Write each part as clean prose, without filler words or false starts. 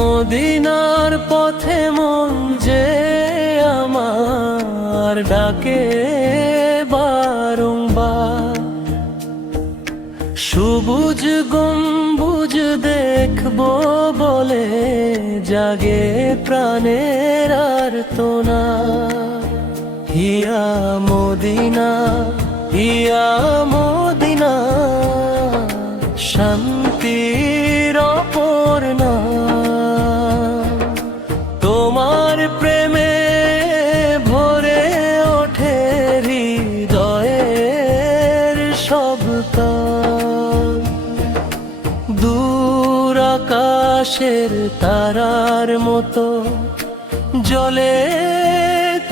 মদিনার পথে মন যে আমার ডাকে বারংবার, সবুজ গম্বুজ দেখবো বলে জাগে প্রাণের আর্তনা। হিয়া মদিনা, হিয়া মদিনা, শান্তির অপর্ণা। তোমার প্রেমে ভরে ওঠে হৃদয়ের সব কান। দূর আকাশের তারার মতো জ্বলে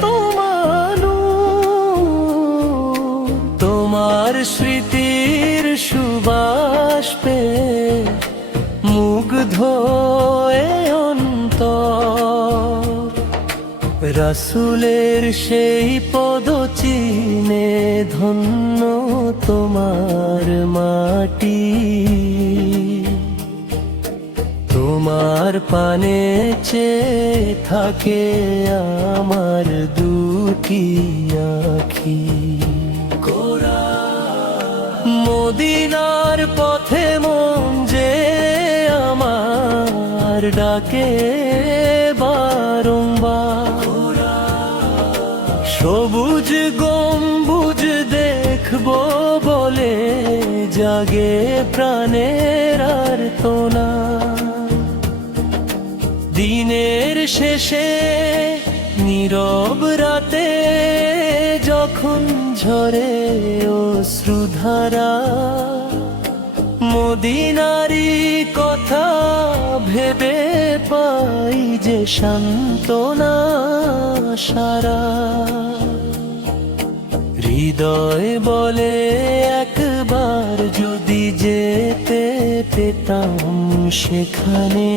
তোমার নূর। তোমার স্মৃতির সুবাস পেয়ে মুগ্ধ এ অন্তর। রাসূলের সেই পদ চিনে ধন্য তোমার মাটি। তোমার পানে চেয়ে থাকে আমার দুটি আখি। মদিনার পথে মন যে আমার ডাকে বারংবার, সবুজ গম্বুজ দেখবো বলে জাগে প্রাণের আর্তনা। দিনের শেষে নীরব রাতে যখন ঝরে অশ্রুধারা, মদিনারি কথা ভেবে পাই যে সান্ত্বনা সারা। হৃদয় বলে একবার যদি যেতে পেতাম সেখানে,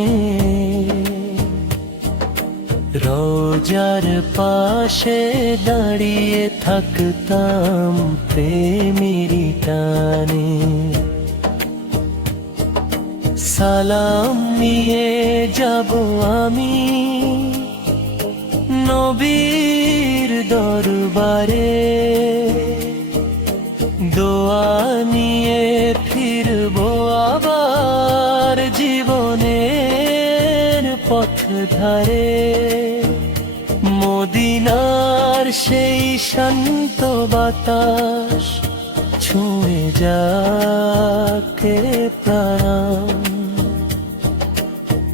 রোজার পাশে দাঁড়িয়ে থাকতাম প্রেমেরই টানে। সালাম নিয়ে যাব আমি নবীর দরবারে, দোয়া নিয়ে ফিরবো আবার জীবনের পথ ধারে। মদিনার সেই শান্ত বাতাস ছুঁয়ে যাকে প্রাণ।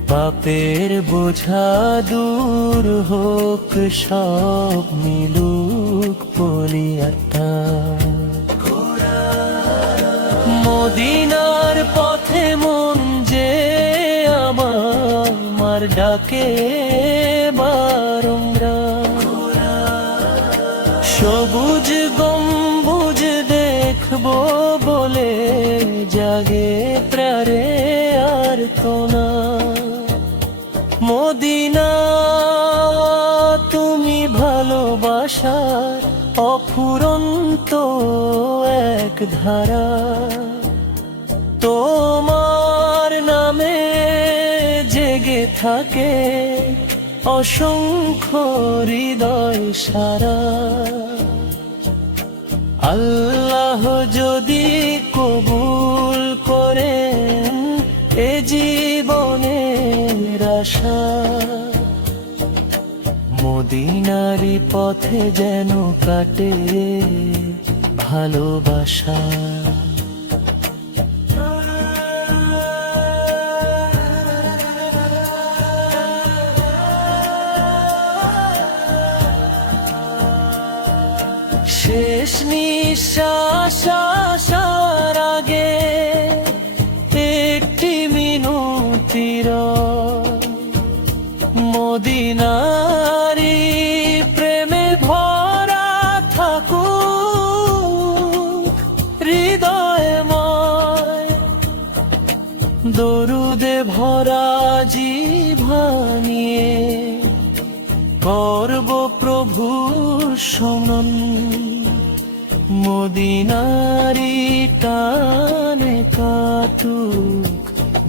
পাপের বোঝা দূর হোক সব মিলুক বলিয়াটা। মদিনার পথে মন যে আমার ডাকে বারংবার, সবুজ গম্বুজ দেখবো বলে জাগে প্রাণে আর্তনা। মদিনা তুমি ভালোবাসার অফুরন্ত এক ধারা। তোমার নামে জেগে থাকে অসংখ্য হৃদয় সারা। আল্লাহ যদি কবুল করেন এ জীবনের আশা, মদিনারি পথে যেন কাটে ভালোবাসা। শেষ নিঃশ্বাস আসার আগে একটি মিনতির মদিনারি প্রেমে ভরা থাকুক হৃদয়ময়। দরুদে ভরা জিভা নিয়ে করব ভূষণন মদিনারি টানে কাটুক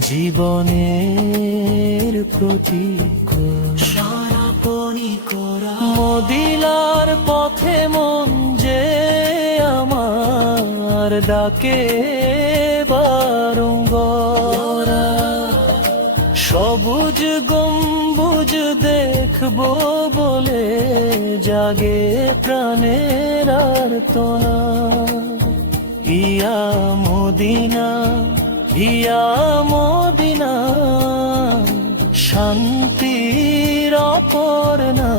জীবনের প্রতীক সরাপনি করা মদিনার পথে মন যে আমার ডাকে বারংবার সবুজ গম্বুজ দেখবো বলে জাগে প্রাণের আর্তনা ইয়া মদিনা ইয়া মদিনা শান্তির অপর্ণা